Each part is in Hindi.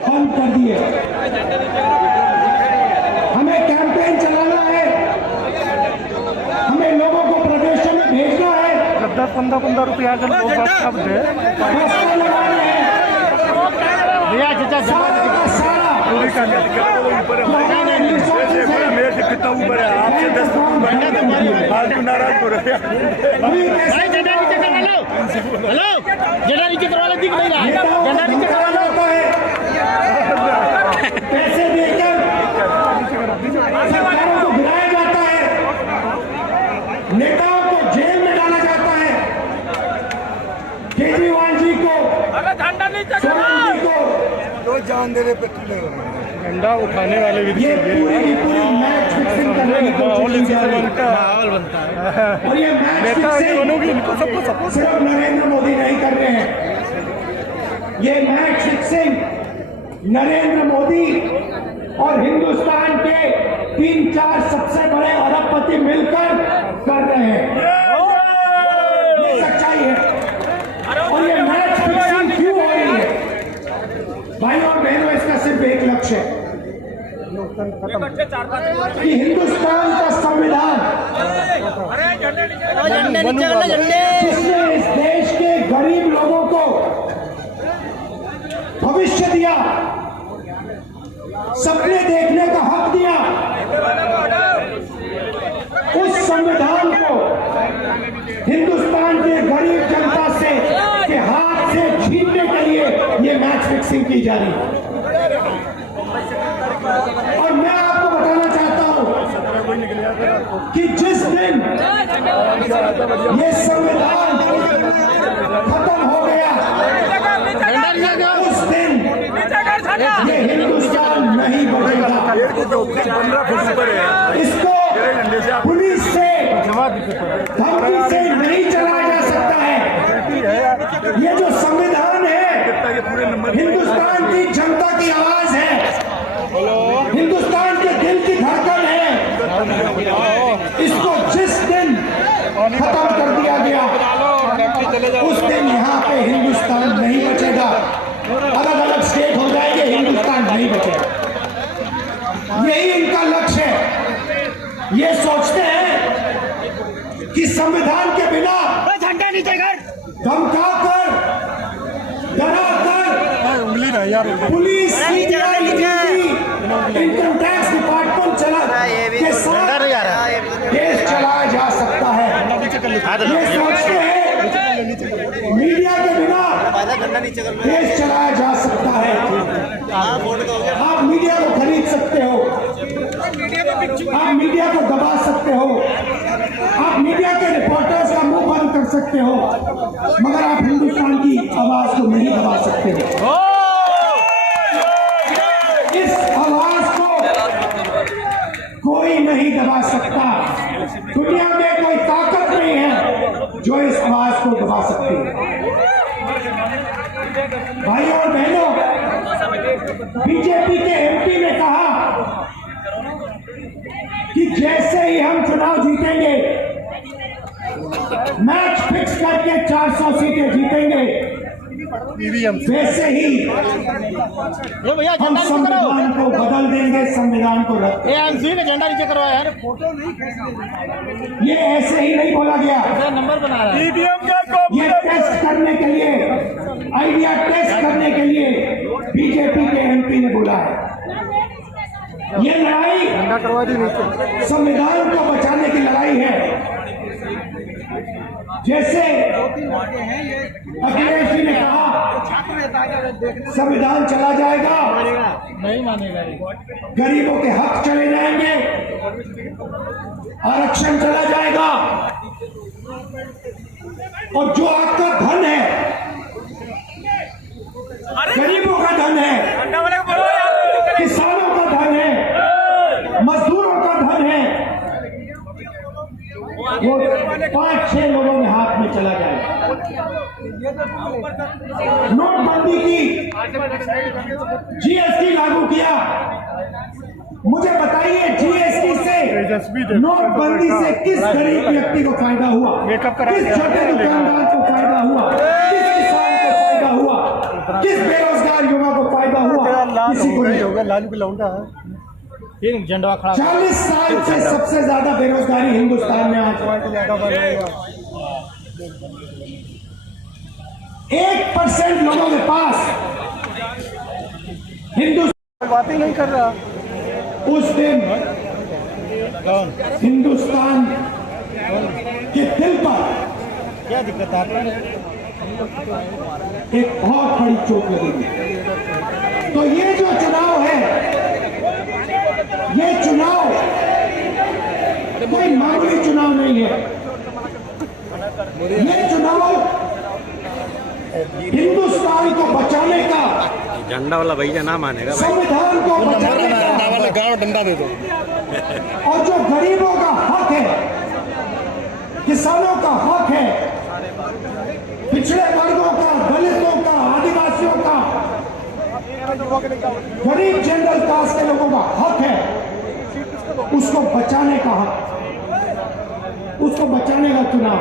बंद कर दिए। हमें कैंपेन चलाना है, हमें लोगों को प्रदर्शन में भेजना है। 10-15 रुपया जब लोग शब्द है रास्ता लगाना है। पूरी का मैं दिखता हूँ बड़े आपसे 10 फालतू नाराज हो रहे हेलो जनरल की करवा दिख नहीं रहा जनरल की करवा पैसे देकर सरकारों को गिराया जाता है, नेताओं को जेल में डाला जाता है। केजरीवाल जी को, सोरेन जी को तो जान दे रहे पे झंडा उठाने वाले भी ये पूरी की पूरी मैच फिक्सिंग करने की कोशिश माहौल बनता है और ये मैच नेता फिक्सिंग बनोगे इनको सबको सपोर्ट सिर्फ नरेंद्र मोदी नहीं कर रहे हैं। ये मैच फिक्सिंग नरेंद्र मोदी और हिंदुस्तान के 3-4 सबसे बड़े अरबपति मिलकर कर रहे हैं। ये सच्चाई है। और ये मैच फिक्सिंग क्यों हो रही है? भाई और बहनों, इसका सिर्फ एक लक्ष्य है कि हिंदुस्तान का संविधान जिसने इस देश के गरीब लोगों को भविष्य दिया, सपने देखने का हक दिया, उस संविधान को हिंदुस्तान के गरीब जनता से के हाथ से छीनने के लिए ये मैच फिक्सिंग की जा रही है। और मैं आपको बताना चाहता हूं कि जिस दिन ये संविधान खत्म हो गया, उस दिन ये हिंदुस्तान नहीं बचेगा। इसको पुलिस से धमकी से नहीं चलाया जा सकता है। ये जो संविधान है हिंदुस्तान की जनता की आवाज है, हिंदुस्तान के दिल की धड़कन है। इसको जिस दिन खत्म कर दिया गया, उस दिन यहाँ पे हिंदुस्तान नहीं बचेगा। अलग अलग स्टेट हो जाएंगे, हिंदुस्तान नहीं बचेगा। यही इनका लक्ष्य है। ये सोचते हैं कि संविधान के बिना झंडा नीचे कर धमका कर, डरा कर उंगली ना यार पुलिस, इनकम टैक्स डिपार्टमेंट चला के साथ देश चलाया जा सकता है। ये सोचते हैं मीडिया के बिना देश चलाया जा सकता है। आप मीडिया को खरीद सकते हो, आप मीडिया को दबा सकते हो, आप मीडिया के रिपोर्टर्स का मुंह बंद कर सकते हो, मगर आप हिंदुस्तान की आवाज को नहीं दबा सकते हो। इस आवाज को कोई नहीं दबा सकता। दुनिया में कोई ताकत नहीं है जो इस आवाज को दबा सकती है। भाइयों और बहनों, बीजेपी के एमपी ने कहा कि जैसे ही हम चुनाव जीतेंगे, मैच फिक्स करके 400 सीटें जीतेंगे, वैसे ही हम संविधान को बदल देंगे, संविधान को रद्द। झंडा नीचे करवा यार, ये ऐसे ही नहीं बोला गया, नंबर बना रहा है। ये टेस्ट करने के लिए, आइडिया टेस्ट करने के लिए बीजेपी के एमपी ने बोला है। ये लड़ाई संविधान को बचाने की लड़ाई है। जैसे अखिलेश जी ने कहा संविधान चला जाएगा, नहीं मानेगा, गरीबों के हक चले जाएंगे, आरक्षण चला जाएगा, और जो आपका धन है, गरीबों का धन है, किसानों का धन है, मजदूरों का धन है, वो 5-6 लोगों के हाथ में चला जाएगा। नोटबंदी की, जीएसटी लागू किया। मुझे बताइए, जीएसटी से, नोटबंदी से किस गरीब व्यक्ति को फायदा हुआ? किस छोटे दुकानदार को फायदा हुआ? किस किसान को फायदा हुआ? किस बेरोजगार युवा को फायदा हुआ? किसी को नहीं। होगा लालू का लौंडा है। फिर झंडा खड़ा 40 साल से सबसे ज्यादा बेरोजगारी हिंदुस्तान में आज 1% लोगों के पास हिंदुस्तान बात ही नहीं कर रहा। उस दिन हिंदुस्तान के दिल पर क्या दिक्कत आता है? एक बहुत बड़ी चोट लगेगी। तो ये जो चुनाव है, ये चुनाव कोई मामूली चुनाव नहीं है। ये चुनाव हिंदुस्तान को बचाने का, झंडा वाला भैया ना मानेगा भाई। संविधान को बचाने का गाँव डंडा दे दो। और जो गरीबों का हक है, किसानों का हक है, पिछड़े वर्गों का, दलितों का, आदिवासियों का, गरीब जनरल कास्ट के लोगों का हक है, उसको बचाने का हक, उसको बचाने का चुनाव।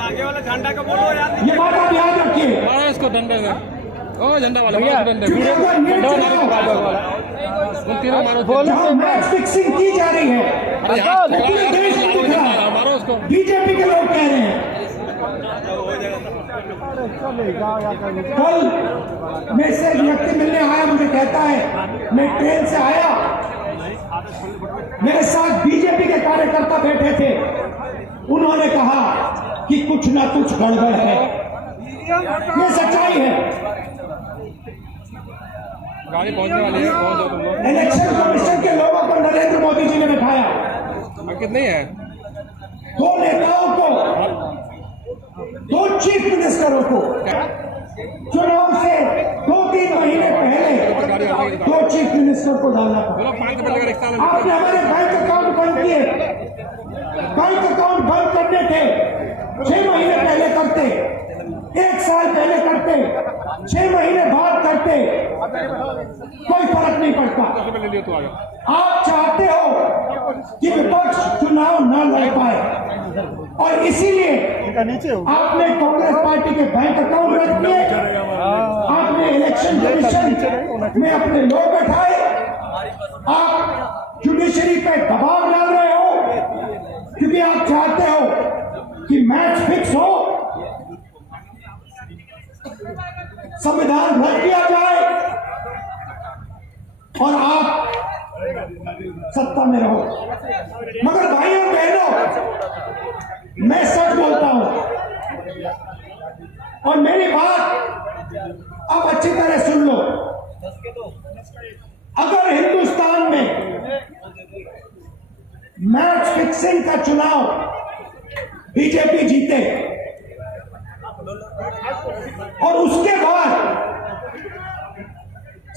आगे वाला झंडा का बोलो यार। ये बात आप याद रखिए। मारो इसको डंडे से। ओ झंडा वाला डंडे। क्योंकि अगर ये चुनाव तीनों मारो। जहां मैच फिक्सिंग की जा रही है, पूरे देश में दिख रहा है। मारो उसको। बीजेपी के लोग कह रहे हैं। कल में से एक व्यक्ति मिलने आया, मुझे कहता है मैं ट्रेन से आया, मेरे साथ बीजेपी के कार्यकर्ता बैठे थे, उन्होंने कहा कि कुछ ना कुछ गड़बड़ है। ये सच्चाई है। गाड़ी पहुंचने वाली है। पहुंच जाओ तुम लोग। इलेक्शन कमीशन के लोगों को नरेंद्र मोदी जी ने बिठाया। कितनी है? दो नेताओं को, दो चीफ मिनिस्टरों को चुनाव से 2-3 महीने पहले दो चीफ मिनिस्टर को डालना था। आपने हमारे बैंक अकाउंट बंद किए। बैंक अकाउंट बंद करने थे, 6 महीने पहले करते, 1 साल पहले करते, 6 महीने बाद करते, कोई फर्क नहीं पड़ता। आप चाहते हो कि विपक्ष चुनाव न लड़ पाए और इसीलिए आपने कांग्रेस पार्टी के बैंक अकाउंट रख दिए, आपने इलेक्शन कमीशन में अपने लोग बैठाए, आप जुडिशरी पे दबाव डाल रहे हो क्योंकि आप चाहते हो कि मैच फिक्स हो, संविधान रद्द किया जाए और आप सत्ता में रहो। मगर भाइयों बहनों, मैं सच बोलता हूं और मेरी बात अब अच्छी तरह सुन लो। अगर हिंदुस्तान में मैच फिक्सिंग का चुनाव बीजेपी जीते और उसके बाद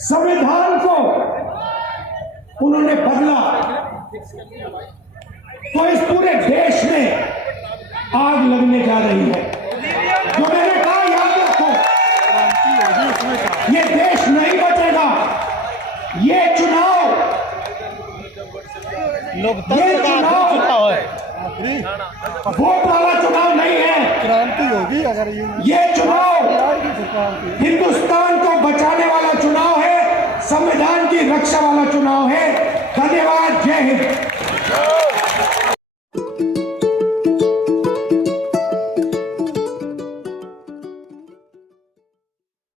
संविधान को उन्होंने बदला, तो इस पूरे देश में आग लगने जा रही है। जो मैंने कहा याद रखो, ये देश नहीं बचेगा। ये चुनाव वोट वाला चुनाव नहीं है। क्रांति होगी अगर ये चुनाव हिंदुस्तान को बचाने वाला चुनाव है, संविधान की रक्षा वाला चुनाव है। धन्यवाद। जय हिंद।